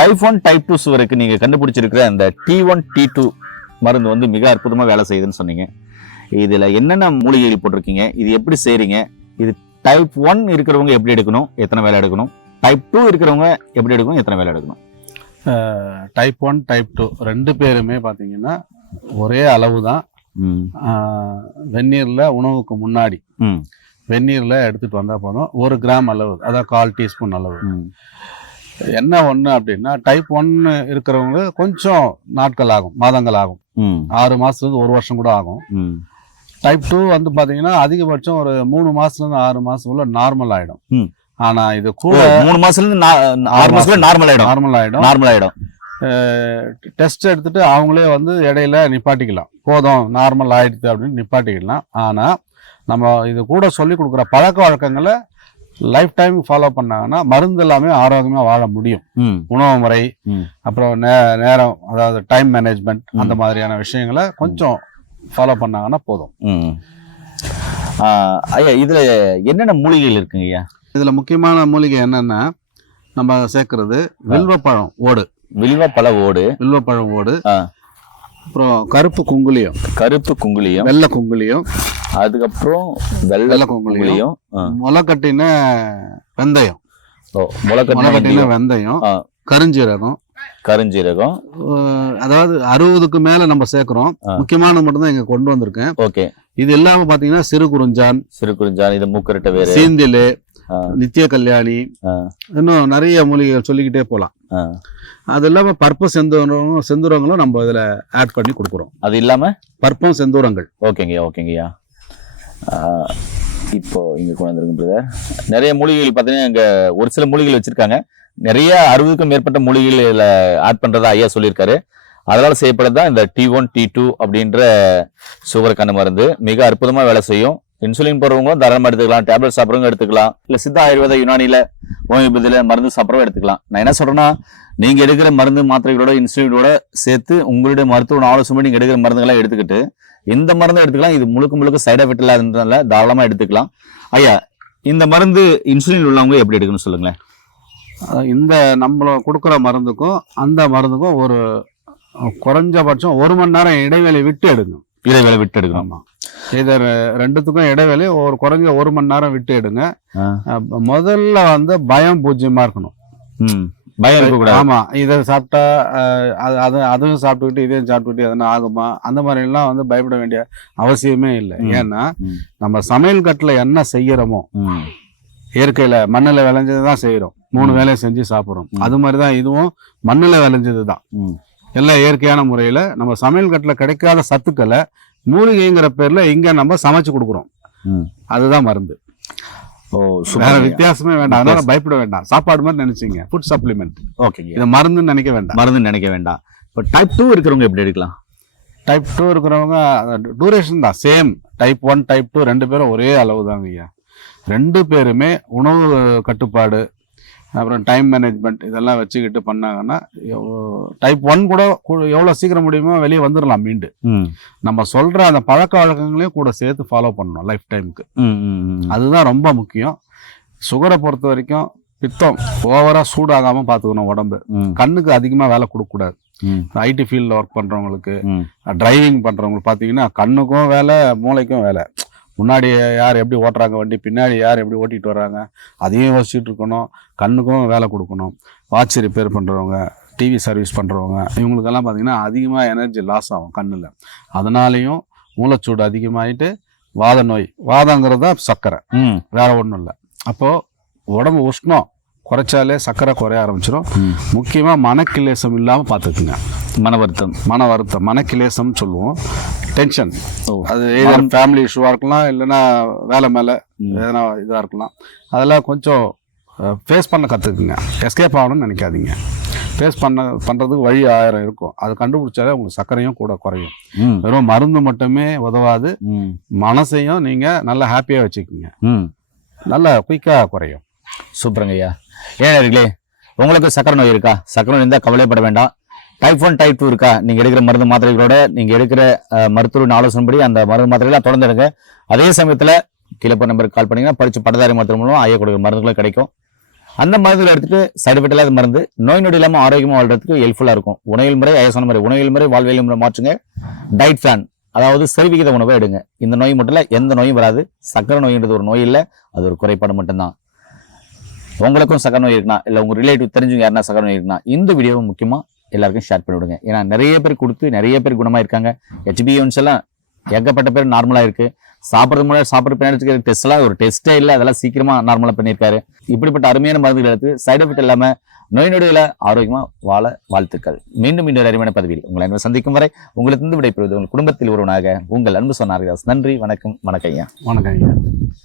Type 1 type 2 சுகருக்கு நீங்க கண்டுபிடிச்சிருக்கிற அந்த T1 T2 மருந்து வந்து மிக அற்புதமா வேலை செய்யுதுன்னு சொன்னீங்க. இதுல என்னென்ன மூலிகைகள் போட்டிருக்கீங்க, இது எப்படி செய்றீங்க, இது டைப் 1 இருக்கிறவங்க எப்படி எடுக்கணும், எத்தனை வேலை எடுக்கணும், டைப் 2 இருக்கிறவங்க எப்படி எடுக்கணும், எத்தனை வேலை எடுக்கணும்? டைப் 1 டைப் 2 ரெண்டு பேருமே பார்த்தீங்கன்னா ஒரே அளவு தான். வெந்நீர்ல உணவுக்கு முன்னாடி வெந்நீர்ல எடுத்துட்டு வந்தா போதும். 1 கிராம் அளவு, அதாவது 1/4 டீஸ்பூன் அளவு. என்ன ஒண்ணு அப்படின்னா, டைப் 1 இருக்கிறவங்க கொஞ்சம் நாட்கள் ஆகும், மாதங்கள் ஆகும். 6 மாசத்துலேருந்து 1 வருஷம் கூட ஆகும். டைப் 2 வந்து பாத்தீங்கன்னா அதிகபட்சம் ஒரு 3 மாசத்துலேருந்து 6 மாசத்துக்குள்ள நார்மல் ஆயிடும். ஆனா இது கூட 3 மாசத்துலேருந்து 6 மாசத்துல நார்மல் ஆயிடும். டெஸ்ட் எடுத்துட்டு அவங்களே வந்து இடையில நிப்பாட்டிக்கலாம், போதும் நார்மல் ஆயிடுது அப்படின்னு நிப்பாட்டிக்கலாம். ஆனா நம்ம இது கூட சொல்லி கொடுக்குற பழக்க வழக்கங்களை லைஃப் டைம் ஃபாலோ பண்ணாங்கன்னா மருந்து எல்லாமே ஆரோக்கியமா வாழ முடியும். உணவு முறை, அப்புறம் நேரம், அதாவது டைம் மேனேஜ்மெண்ட், அந்த மாதிரியான விஷயங்களை கொஞ்சம் ஃபாலோ பண்ணாங்கன்னா போதும். ஐயா, இதுல என்னென்ன மூலிகைகள் இருக்குங்க ஐயா? இதுல முக்கியமான மூலிகை என்னன்னா, நம்ம சேர்க்கறது வில்வப்பழம் ஓடு, வில்வப்பழம் ஓடு, அப்புறம் கருப்பு குங்குலியம், வெள்ளை குங்குலியம், அதுக்கப்புறம் வெள்ளை குங்குலியம், முளைக்கட்டின வெந்தயம், முளைக்கட்டின வெந்தயம், கருஞ்சீரகம், அதாவது 60க்கு மேல நம்ம சேர்க்கிறோம். முக்கியமான மட்டும் தான் இங்க கொண்டு வந்திருக்கேன். ஓகே. இது இல்லாம பாத்தீங்கன்னா சிறு குறிஞ்சான், இது மூக்கரட்டை வேறு, சீந்திலு, நித்திய கல்யாணி, இன்னும் நிறைய மூலிகைகள் சொல்லிக்கிட்டே போலாம். அது இல்லாம பற்ப செந்தூரங்களும் நம்ம இதுல ஆட் பண்ணி கொடுக்குறோம். அது இல்லாம பற்பம் செந்தூரங்கள். ஓகேங்கய்யா. இப்போ இங்க கொண்டு வந்திருக்க பிரதர், நிறைய மூலிகைகள் பார்த்தீங்கன்னா இங்க ஒரு சில மூலிகைகள் வச்சிருக்காங்க. நிறைய 60க்கும் மேற்பட்ட மூலிகைகள் இதுல ஆட் பண்றதா ஐயா சொல்லியிருக்காரு. அதனால செய்யப்படதான் இந்த T1 T2 அப்படின்ற சுகருக்கான மருந்து. மிக அற்புதமா வேலை செய்யும். இன்சுலின் போடுறவங்க தாராளமா எடுத்துக்கலாம், டேப்லெட் சாப்பிட்றவங்க எடுத்துக்கலாம், இல்ல சித்த ஆயுர்வேத யுனானில ஹோமியோபதியில மருந்து சாப்பிட்றவங்க எடுத்துக்கலாம். நான் என்ன சொல்றேன்னா, நீங்க எடுக்கிற மருந்து மாத்திரைகளோட இன்சுலினோட சேர்த்து உங்களுடைய மருத்துவ ஆலோசனை நீங்க எடுக்கிற மருந்துகளை எடுத்துக்கிட்டு இந்த மருந்து எடுத்துக்கலாம். இது முழுக்க சைட் எஃபெக்ட் இல்லாததுனால தாராளமா எடுத்துக்கலாம். ஐயா, இந்த மருந்து இன்சுலின் உள்ளவங்க எப்படி எடுக்கணும்னு சொல்லுங்களேன். இந்த நம்மள கொடுக்குற மருந்துக்கும் அந்த மருந்துக்கும் ஒரு குறைஞ்சபட்சம் 1 மணி நேரம் இடைவேளை விட்டு எடுக்கணும். ஆமா, இது ரெண்டுத்துக்கும் இடைவேளை ஒரு குறைஞ்ச 1 மணி நேரம் விட்டு எடுங்க. முதல்ல வந்து பயம் பூஜ்யமா இருக்கணும். பயம் இருக்கக்கூடாது. ஆமா, இதை சாப்பிட்டா அதுவும் சாப்பிட்டுக்கிட்டு இதையும் சாப்பிட்டுக்கிட்டு எதனா ஆகுமா, அந்த மாதிரி எல்லாம் வந்து பயப்பட வேண்டிய அவசியமே இல்லை. ஏன்னா நம்ம சமையல் கட்டுல என்ன செய்யறோமோ, இயற்கையில மண்ணில் விளைஞ்சதுதான் செய்யறோம். 3 வேலையை செஞ்சு சாப்பிட்றோம். அது மாதிரிதான் இதுவும் மண்ணில் விளைஞ்சதுதான். எல்லாம் இயற்கையான முறையில நம்ம சமையல் கட்டுல கிடைக்காத சத்துக்களை மூலிகைங்கிற பேர்ல இங்க நம்ம சமைச்சு கொடுக்குறோம். அதுதான் மருந்து. வேற வித்தியாசமே வேண்டாம். அதனால பயப்பட வேண்டாம். சாப்பாடு மாதிரி நினைச்சீங்க, ஃபுட் சப்ளிமெண்ட். ஓகே, இது மருந்துன்னு நினைக்க வேண்டாம். இப்போ டைப் 2 இருக்கிறவங்க எப்படி எடுக்கலாம்? டைப் 2 இருக்கிறவங்க டூரேஷன் தான் சேம். டைப் 1 டைப் 2 ரெண்டு பேரும் ஒரே அளவு தாங்க ஐயா. ரெண்டு பேருமே உணவு கட்டுப்பாடு, அப்புறம் டைம் மேனேஜ்மெண்ட் இதெல்லாம் வச்சுக்கிட்டு பண்ணாங்கன்னா டைப் 1 கூட எவ்வளவு சீக்கிரம் முடியுமோ வெளியே வந்துடலாம். மீண்டு நம்ம சொல்ற அந்த பழக்க வழக்கங்களையும் கூட சேர்த்து ஃபாலோ பண்ணணும் லைஃப் டைமுக்கு. அதுதான் ரொம்ப முக்கியம். சுகரை பொறுத்த வரைக்கும் பித்தம் ஓவரா சூடாகாம பாத்துக்கணும் உடம்பு. கண்ணுக்கு அதிகமா வேலை கொடுக்க கூடாது. ஐடி ஃபீல்ட்ல ஒர்க் பண்றவங்களுக்கு, டிரைவிங் பண்றவங்களுக்கு பாத்தீங்கன்னா கண்ணுக்கும் வேலை, மூளைக்கும் வேலை. முன்னாடி யார் எப்படி ஓட்டுறாங்க வண்டி, பின்னாடி யார் எப்படி ஓட்டிட்டு வர்றாங்க, அதையும் யோசிச்சுட்டு இருக்கணும். கண்ணுக்கும் வேலை கொடுக்கணும். வாட்ச் ரிப்பேர் பண்ணுறவங்க, டிவி சர்வீஸ் பண்ணுறவங்க, இவங்களுக்கெல்லாம் பார்த்தீங்கன்னா அதிகமாக எனர்ஜி லாஸ் ஆகும் கண்ணில். அதனாலேயும் மூளைச்சூடு அதிகமாகிட்டு வாத நோய், வாதங்கிறது தான் சர்க்கரை, வேற ஒன்றும் இல்லை. அப்போது உடம்பு உஷ்ணம் குறைச்சாலே சர்க்கரை குறைய ஆரம்பிச்சிடும். முக்கியமாக மனக்கிலேசம் இல்லாமல் பார்த்துக்குங்க. மன வருத்தம் மனக்கிலேசம் சொல்லுவோம். டென்ஷன், அது ஃபேமிலி இஷ்யூவாக இருக்கலாம், இல்லைன்னா வேலை மேலே எதனா இதாக இருக்கலாம். அதெல்லாம் கொஞ்சம் ஃபேஸ் பண்ண கற்றுக்குங்க. எஸ்கேப் ஆகணும்னு நினைக்காதீங்க. ஃபேஸ் பண்ணுறதுக்கு வழி 1000 இருக்கும். அது கண்டுபிடிச்சாலே உங்களுக்கு சர்க்கரையும் கூட குறையும். வெறும் மருந்து மட்டுமே உதவாது. மனசையும் நீங்கள் நல்லா ஹாப்பியாக வச்சுக்கோங்க, நல்லா குயிக்காக குறையும். சூப்பருங்க ஐயா. ஏன் உங்களுக்கு சக்கரை நோய் இருக்கா? சக்கரை நோய் இருந்தால் கவலைப்பட வேண்டாம். டைப் 1 டைப் 2 இருக்கா? நீங்க எடுக்கிற மருந்து மாத்திரைகளோட நீங்க எடுக்கிற மருத்துவரின் ஆலோசனைப்படி அந்த மருந்து மாத்திரைகளை தொடர்ந்து எடுங்க. அதே சமயத்துல கீழே நம்பருக்கு கால் பண்ணீங்கன்னா பரிச்சு பட்டதாரி மருத்துவ மூலம் ஐயா கொடுக்குற மருந்துகளும் கிடைக்கும். அந்த மருந்துகளை எடுத்துட்டு சைடு எஃபெக்ட் இல்லாத மருந்து நோய் நொடி இல்லாமல் ஆரோக்கியமாக வாழ்றதுக்கு ஹெல்ப்ஃபுல்லாக இருக்கும். உணவில் முறை சொன்ன மாதிரி உணவில் முறை வாழ்வியல் முறை மாற்றுங்க. டயட் பிளான், அதாவது சரிவிகித உணவை எடுங்க. இந்த நோய் மட்டும் இல்லை, எந்த நோயும் வராது. சக்கரை நோய்ன்றது ஒரு நோய் இல்லை, அது ஒரு குறைபாடு மட்டும்தான். உங்களுக்கும் சக்கரை நோய் இருக்குன்னா, இல்லை உங்கள் ரிலேட்டிவ் தெரிஞ்சவங்க யாருன்னா சக்கரை நோய் இருக்குன்னா இந்த வீடியோவை முக்கியமாக எல்லாருக்கும் ஷேர் பண்ணி விடுங்க. ஏன்னா நிறைய பேர் கொடுத்து நிறைய பேர் குணமாக இருக்காங்க. HbA1c எல்லாம் ஏகப்பட்ட பேர் நார்மலாக இருக்கு. சாப்பிட்றது முன்னாடி சாப்பிட்ற பின்னாடி டெஸ்ட் எல்லாம் ஒரு டெஸ்ட்டே இல்லை, அதெல்லாம் சீக்கிரமா நார்மலாக பண்ணியிருக்காரு. இப்படிப்பட்ட அருமையான மருந்துகள் எடுத்து சைடு எஃபெக்ட் இல்லாமல் நோய் நொடியில் ஆரோக்கியமாக வாழ வாழ்த்துக்கள். மீண்டும் இன்னொரு அருமையான பதவியில் உங்களை அன்பு சந்திக்கும் வரை உங்களுக்கு விடைபெறுவது உங்கள் குடும்பத்தில் ஒருவனாக உங்கள் அன்பு சொன்னார்கள். நன்றி, வணக்கம். வணக்கம் ஐயா. வணக்கம் ஐயா.